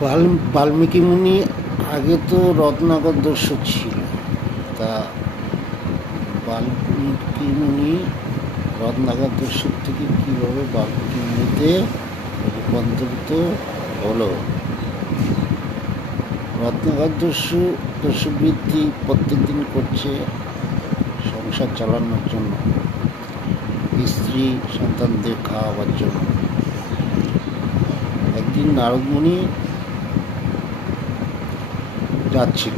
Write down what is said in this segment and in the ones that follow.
বাল- বাল্মীকি মুনি আগে তো রত্নাকর দস্যু ছিল। তা বাল্মীকি মুনি রত্নাকর দস্যুর থেকে কীভাবে বাল্মীকি মুনিতে রূপান্তরিত হলো? রত্নাকর দস্যু দস্যুবৃত্তি প্রত্যেক দিন করছে সংসার চালানোর জন্য। স্ত্রী, সন্তানদের খাওয়াবার জন্য। একদিন নারদমণি যাচ্ছিল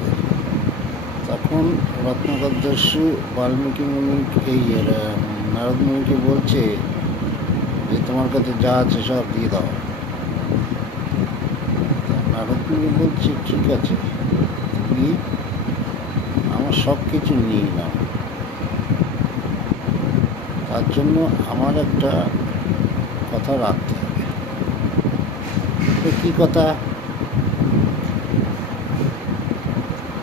তখন রত্নাকর বাল্মীকি মুনি এই এর, উম, নারদমণিকে বলছে যে তোমার কাছে যা আছে সব দিয়ে দাও। তা নারদমণি বলছে ঠিক আছে তুমি আমার সব কিছু নিয়ে নাও। তার জন্য আমার একটা কথা রাখতে হবে। কী কথা?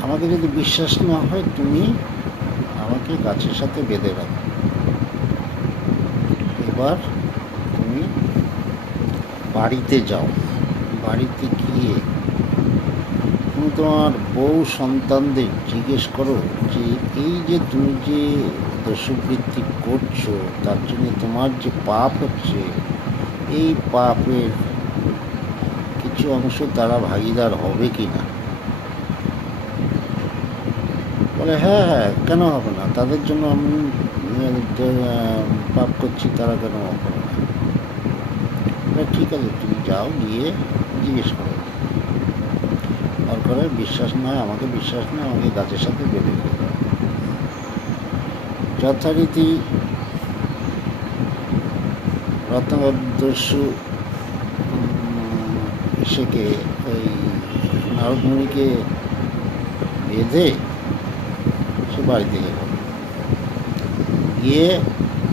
আমাকে যদি বিশ্বাস না হয়, তুমি আমাকে গাছের সাথে বেঁধে রাখো। এবার তুমি বাড়িতে যাও। বাড়িতে গিয়ে তুমি তোমার বউ সন্তানদের জিজ্ঞেস করো যে, এই যে তুমি যে দস্যুবৃত্তি করছ, তার জন্য তোমার যে পাপ হচ্ছে, এই পাপের কিছু অংশ তারা ভাগিদার হবে কি না বলে হ্যাঁ হ্যাঁ কেন হবে না? তাদের জন্য আমি আহ, পাপ করছি তারা কেন হবে না? ঠিক আছে তুমি যাও গিয়ে জিজ্ঞেস করো। তারপরে বিশ্বাস নয় আমাকে বিশ্বাস নয় আমাকে গাছের সাথে বেঁধে দিতে। যথারীতি রত্নাকর দস্যু উম, সেকে ওই নারদমণিকে বেঁধে সে বাড়িতে গেল। গিয়ে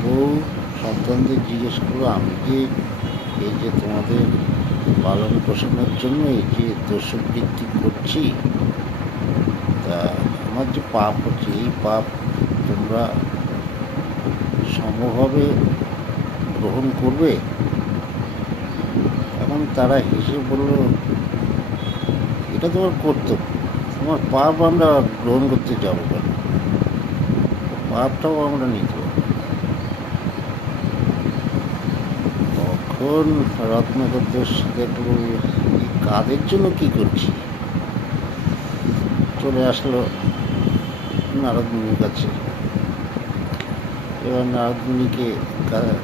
বউ সন্তানদের জিজ্ঞেস করল, আমি যে এই যে তোমাদের পালন পোষণের জন্য এই যে দস্যুবৃত্তি করছি? তা আমার যে পাপ হচ্ছে, এই পাপ তোমরা সমভাবে গ্রহণ করবে? এখন তারা হেসে বলল, এটা তোমার কর্তব্য। তোমার পাপ আমরা গ্রহণ করতে যাব কেন? পাপটাও আমরা নিতে তখন রত্নাকর দোষ এই কাদের জন্য কি করছি? চলে আসলো নারদমুনির কাছে। এবার নারদমুনিকে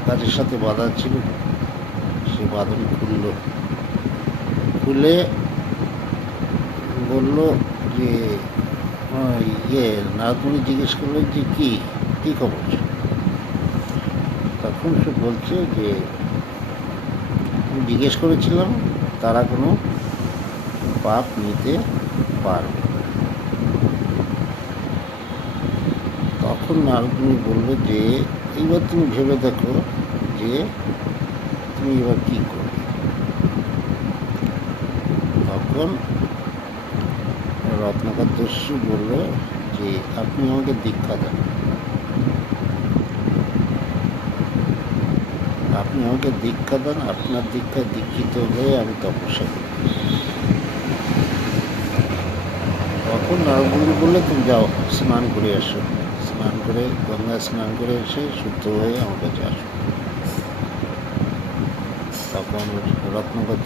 কাজের সাথে বাধা ছিল। সে বাঁধন খুলল। খুলে বলল যে ইয়ে নারদমুনি জিজ্ঞেস করল যে কি, কী খবর তখন সে বলছে যে জিজ্ঞেস করেছিলাম, তারা কোনো পাপ নিতে পারবে। তখন নারদমুনি বলল যে, এইবার তুমি ভেবে দেখো যে তুমি এবার কী করবে তখন রত্নাকর দস্যু বলল যে, আপনি আমাকে দীক্ষা দেন। আপনি আমাকে দীক্ষা দেন, আপনার দীক্ষায় দীক্ষিত হয়ে আমি তপস্যা করি। তখন নারদমুনি বললে, তুমি যাও, স্নান করে এসো। স্নান করে, গঙ্গায় স্নান করে এসে শুদ্ধ হয়ে আমার কাছে আসো। তখন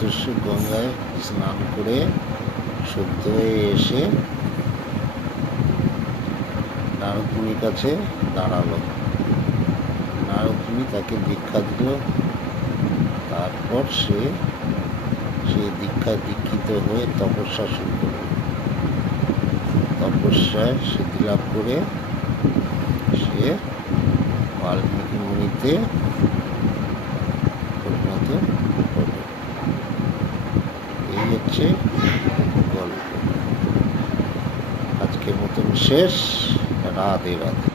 দস্যু গঙ্গায় স্নান করে শুদ্ধ হয়ে এসে নারদমুনির কাছে দাঁড়াল। নারদমুনি তাকে দীক্ষা দিল। তারপর সে সে দীক্ষা দীক্ষিত হয়ে তপস্যা শুরু করল। তপস্যায় সিদ্ধি লাভ করে সে বাল্মীকি মুনিতে পরিণত হল এই হচ্ছে গল্প আজকের মতন শেষ। রাধে রাধে।